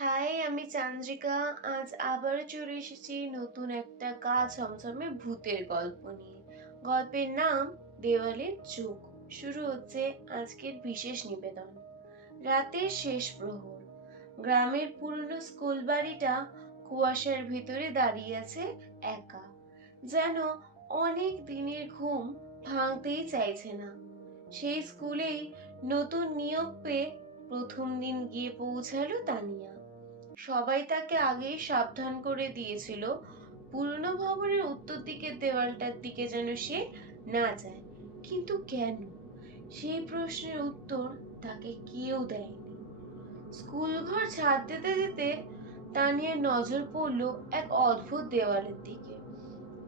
High, আমি চান্দ্রিকা। আজ আবারও চলে এসেছি নতুন একটা গা ছমছমে ভূতের গল্প নিয়ে। গল্পের নাম দেওয়ালের চোখ। শুরু হচ্ছে আজকের বিশেষ নিবেদন। রাতের শেষ প্রহর। গ্রামের পুরনো স্কুল বাড়িটা কুয়াশার ভিতরে দাঁড়িয়ে আছে একা। যেন অনেক দিনের ঘুম ভাঙতেই চাইছে না। সেই স্কুলেই নতুন নিয়োগ পেয়ে প্রথম দিন গিয়ে পৌঁছালো তানিয়া। সবাই তাকে আগেই সাবধান করে দিয়েছিল। পুরনো ভবনের উত্তর দিকের দেওয়ালটার দিকে যেন সে না যায়। কিন্তু কেন? সেই প্রশ্নের উত্তর তাকে কেউ দেয়নি। স্কুল ঘর ছাদ দিতে দিতে তানিয়ার নজর পড়ল এক অদ্ভুত দেওয়ালের দিকে,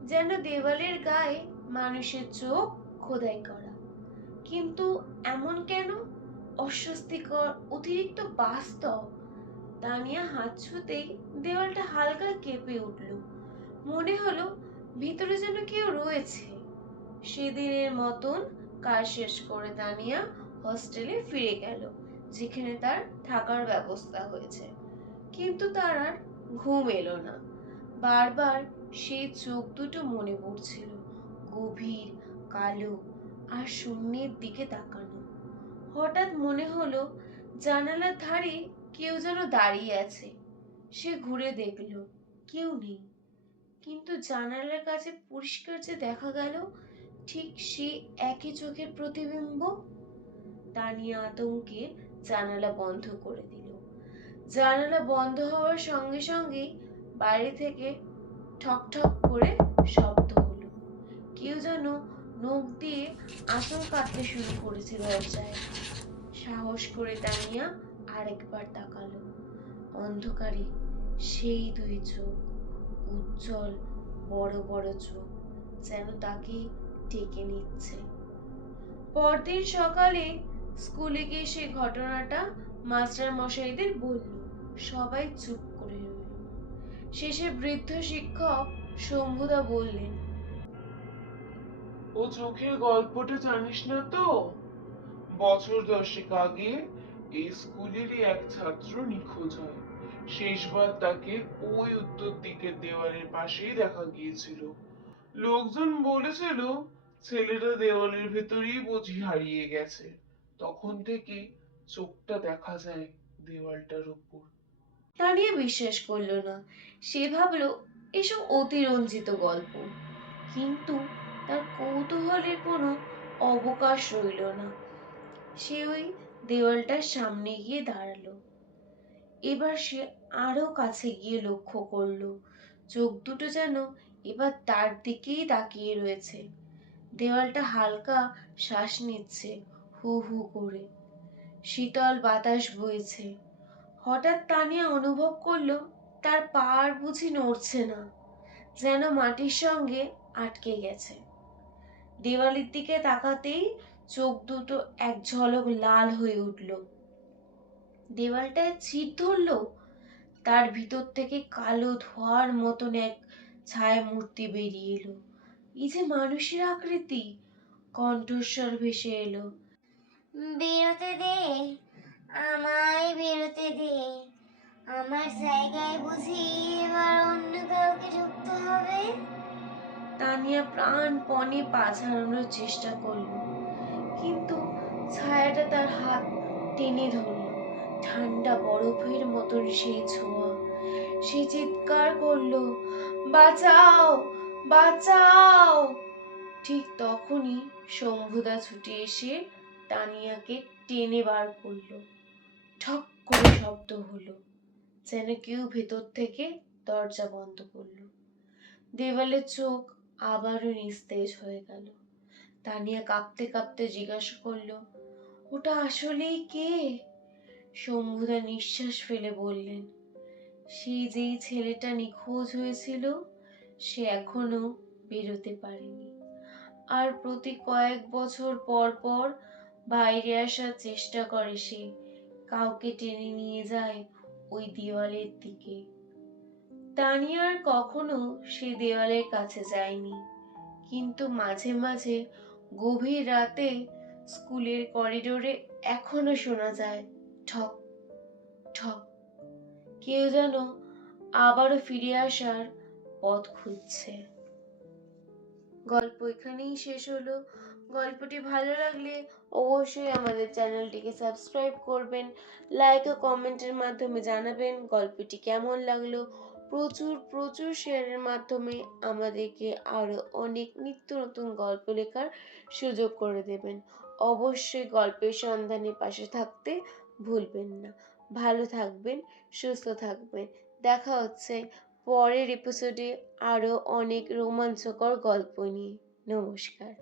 যেন দেওয়ালের গায়ে মানুষের চোখ খোদাই করা। কিন্তু এমন কেন? অস্বস্তিকর অতিরিক্ত বাস্তব তানিয়া হাত ছুতেই দেওয়ালটা হালকা কেঁপে উঠল। মনে হলো ভিতরে যেন কেউ রয়েছে। সেদিনের মতন কাজ শেষ করে তানিয়া হস্টেলে ফিরে গেল, যেখানে তার থাকার ব্যবস্থা হয়েছে। কিন্তু তার আর ঘুম এলো না। বারবার সেই চোখ দুটো মনে পড়ছিল, গভীর, কালো আর শূন্যের দিকে তাকানো। হঠাৎ মনে হলো জানালার ধারে কেউ যেন দাঁড়িয়ে আছে। সে ঘুরে দেখল, কেউ নেই। কিন্তু জানালার কাছে পরিষ্কার যে দেখা গেল, ঠিক সে একই চোখের প্রতিবিম্ব? তানিয়া আতঙ্কে জানালা বন্ধ করে দিল। জানালা বন্ধ হওয়ার সঙ্গে সঙ্গেই বাইরে থেকে ঠক ঠক করে শব্দ হলো। কেউ যেন নখ দিয়ে আসল কাটতে শুরু করেছে দরজায় সাহস করে তানিয়া আরেকবার তাকালো। অন্ধকারে সেই দুই চোখ, উজ্জ্বল বড় বড় চোখ যেন তাকে ডেকে নিচ্ছে। পরদিন সকালে স্কুলে গিয়ে সে ঘটনাটা মাস্টার মশাইদের বলল। সবাই চুপ করে রইল। শেষে বৃদ্ধ শিক্ষক শম্ভুদা বললেন, ও চোখের গল্পটা জানিস না তো? বছর দশেক আগে এই স্কুলেরই এক ছাত্র নিখোঁজ হয়। শেষবার তাকে ওই উত্তর দিকের দেওয়ালের পাশেই দেখা গিয়েছিল। লোকজন বলেছিল, ছেলেটা দেওয়ালের ভেতরেই বুঝি হারিয়ে গেছে। তখন থেকে চোখটা দেখা যায় দেওয়ালটার উপর। তা নিয়ে বিশ্বাস করল না। সে ভাবলো, এসব অতিরঞ্জিত গল্প। কিন্তু তার কৌতূহলের কোনো অবকাশ রইল না। সে ওই দেওয়ালটার সামনে গিয়ে দাঁড়াল। এবার সে আরও কাছে গিয়ে লক্ষ্য করল, চোখ দুটো যেন এবার তার দিকেই তাকিয়ে রয়েছে। দেওয়ালটা হালকা শ্বাস নিচ্ছে, হু হু করে। শীতল বাতাস বইছে। হঠাৎ তানিয়া অনুভব করল, তার পা বুঝি নড়ছে না, যেন মাটির সঙ্গে আটকে গেছে। দেওয়ালের দিকে তাকাতেই চোখ দুটো এক ঝলক লাল হয়ে উঠল। দেওয়ালটায় ছিট ধরল? তার ভিতর থেকে কালো ধোয়ার মতন এক ছায়া মূর্তি বেরিয়ে এলো। এই যে মানুষের আকৃতি, কণ্ঠস্বর ভেসে এলো। বেরোতে দে, আমায় বেরোতে দে। আমার জায়গায় বুঝি তানিয়া প্রাণপণে পা ছাড়ানোর চেষ্টা করল। কিন্তু ছায়াটা তার হাত টেনে ধরল। ঠান্ডা বরফের মতন সেই ছোঁয়া। সে চিৎকার করল, বাঁচাও বাঁচাও! ঠিক তখনই শম্ভুদা ছুটে এসে তানিয়াকে টেনে বার করল। ঠক করে শব্দ হলো, যেন কেউ ভেতর থেকে দরজা বন্ধ করল। দেওয়ালের চোখ আবারও নিস্তেজ হয়ে গেল। তানিয়া কাঁপতে কাঁপতে জিজ্ঞাসা করল, ওটা আসলেই কে? শম্ভুদা নিঃশ্বাস ফেলে বললেন সেই যেই ছেলেটা নিখোঁজ হয়েছিল, সে এখনও বেরোতে পারেনি। আর প্রতি কয়েক বছর পর পর বাইরে আসার চেষ্টা করে সে, কাউকে টেনে নিয়ে যায় ওই দেওয়ালের দিকে। তানিয়া আর কখনো সে দেওয়ালের কাছে যায়নি। কিন্তু মাঝে মাঝে গভীর রাতে স্কুলের করিডোরে এখনও শোনা যায়, ঠক ঠক। কেউ যেন আবারও ফিরে আসার পথ খুঁজছে। গল্প এখানেই শেষ হলো। গল্পটি ভালো লাগলে অবশ্যই আমাদের চ্যানেলটিকে সাবস্ক্রাইব করবেন, লাইক ও কমেন্টের মাধ্যমে জানাবেন গল্পটি কেমন লাগল। প্রচুর প্রচুর শেয়ারের মাধ্যমে আমাদেরকে আরও অনেক নিত্য নতুন গল্প লেখার সুযোগ করে দেবেন। অবশ্যই গল্পের সন্ধানে পাশে থাকতে ভুলবেন না। ভালো থাকবেন, সুস্থ থাকবেন। দেখা হচ্ছে পরের এপিসোডে আরও অনেক রোমাঞ্চকর গল্প নিয়ে। নমস্কার।